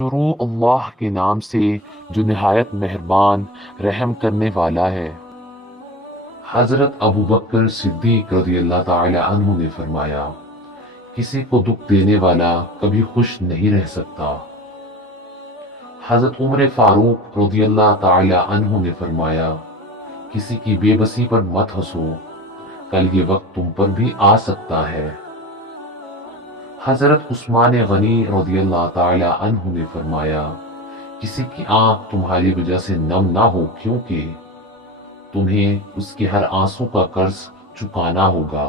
شروع اللہ کے نام سے جو نہایت مہربان رحم کرنے والا ہے۔ حضرت ابو بکر صدیق رضی اللہ تعالی عنہ نے فرمایا، کسی کو دکھ دینے والا کبھی خوش نہیں رہ سکتا۔ حضرت عمر فاروق رضی اللہ تعالی عنہ نے فرمایا، کسی کی بے بسی پر مت ہنسو، کل یہ وقت تم پر بھی آ سکتا ہے۔ حضرت عثمان غنی رضی اللہ تعالی عنہ نے فرمایا، کسی کی آنکھ تمہاری وجہ سے نم نہ ہو، کیونکہ تمہیں اس کے ہر آنسو کا قرض چکانا ہوگا۔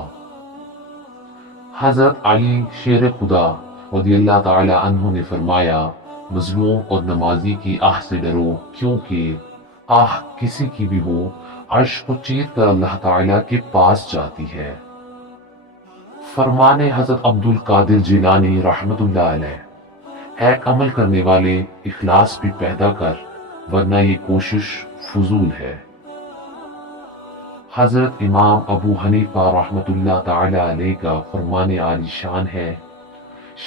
حضرت علی شیر خدا رضی اللہ تعالی عنہ نے فرمایا، مظلوم اور نمازی کی آہ سے ڈرو، کیونکہ آہ کسی کی بھی ہو عرش کو چیر کر اللہ تعالی کے پاس جاتی ہے۔ فرمان حضرت عبد القادر جیلانی رحمت اللہ علیہ، اے عمل کرنے والے اخلاص بھی پیدا کر، ورنہ یہ کوشش فضول ہے۔ حضرت امام ابو حنیفہ رحمت اللہ تعالی علیہ کا فرمان عالی شان ہے،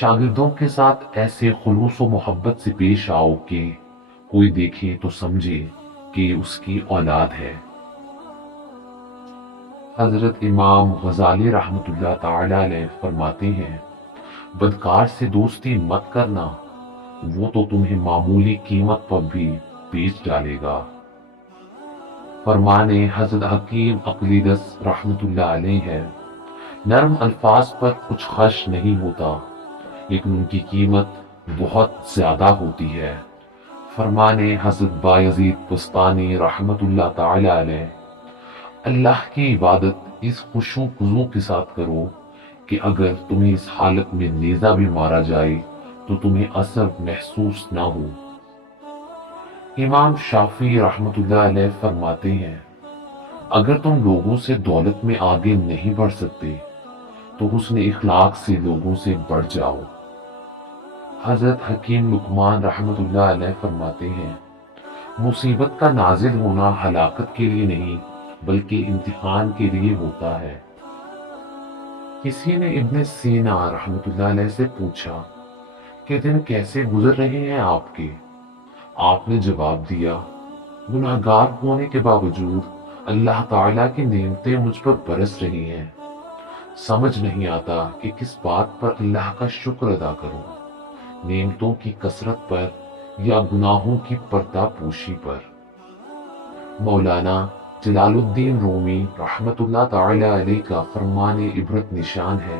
شاگردوں کے ساتھ ایسے خلوص و محبت سے پیش آؤ کہ کوئی دیکھے تو سمجھے کہ اس کی اولاد ہے۔ حضرت امام غزالی رحمت اللہ تعالی علیہ فرماتے ہیں، بدکار سے دوستی مت کرنا، وہ تو تمہیں معمولی قیمت پر بھی بیچ ڈالے گا۔ فرمان حضرت حکیم اقلیدس رحمت اللہ علیہ ہے، نرم الفاظ پر کچھ خرچ نہیں ہوتا، لیکن ان کی قیمت بہت زیادہ ہوتی ہے۔ فرمان حضرت بایزید بستانی رحمت اللہ تعالی علیہ، اللہ کی عبادت اس خشوع و خضوع کے ساتھ کرو کہ اگر تمہیں اس حالت میں نیزہ بھی مارا جائے تو تمہیں اثر محسوس نہ ہو۔ امام شافعی رحمت اللہ علیہ فرماتے ہیں، اگر تم لوگوں سے دولت میں آگے نہیں بڑھ سکتے تو حسن اخلاق سے لوگوں سے بڑھ جاؤ۔ حضرت حکیم لقمان رحمت اللہ علیہ فرماتے ہیں، مصیبت کا نازل ہونا ہلاکت کے لیے نہیں بلکہ امتحان کے لیے ہوتا ہے۔ کسی نے ابن سینا رحمت اللہ علیہ سے پوچھا کہ دن کیسے گزر رہے ہیں آپ کے؟ آپ نے جواب دیا، گناہگار ہونے کے باوجود اللہ تعالیٰ کی نعمتیں مجھ پر برس رہی ہیں، سمجھ نہیں آتا کہ کس بات پر اللہ کا شکر ادا کروں، نعمتوں کی کثرت پر یا گناہوں کی پردہ پوشی پر۔ مولانا جلال الدین رومی رحمت اللہ تعالی علیہ کا فرمان عبرت نشان ہے،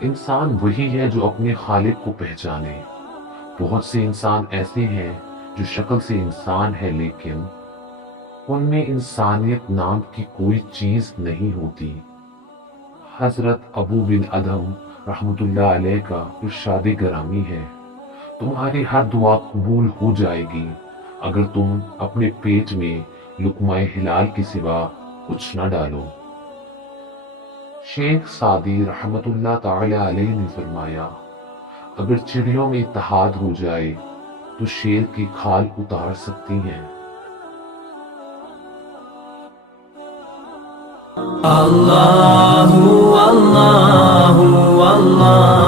انسان وہی ہے جو اپنے خالق کو پہچانے۔ بہت سے انسان ایسے ہیں جو شکل سے انسان ہے لیکن ان میں انسانیت نام کی کوئی چیز نہیں ہوتی۔ حضرت ابو بن ادہم رحمت اللہ علیہ کا ارشاد گرامی ہے، تمہاری ہر دعا قبول ہو جائے گی اگر تم اپنے پیٹ میں لقمہ حلال کے سوا کچھ نہ ڈالو۔ شیخ سعدی رحمت اللہ تعالی علیہ نے فرمایا، اگر چڑیوں میں اتحاد ہو جائے تو شیر کی کھال اتار سکتی ہیں۔ اللہ اللہ اللہ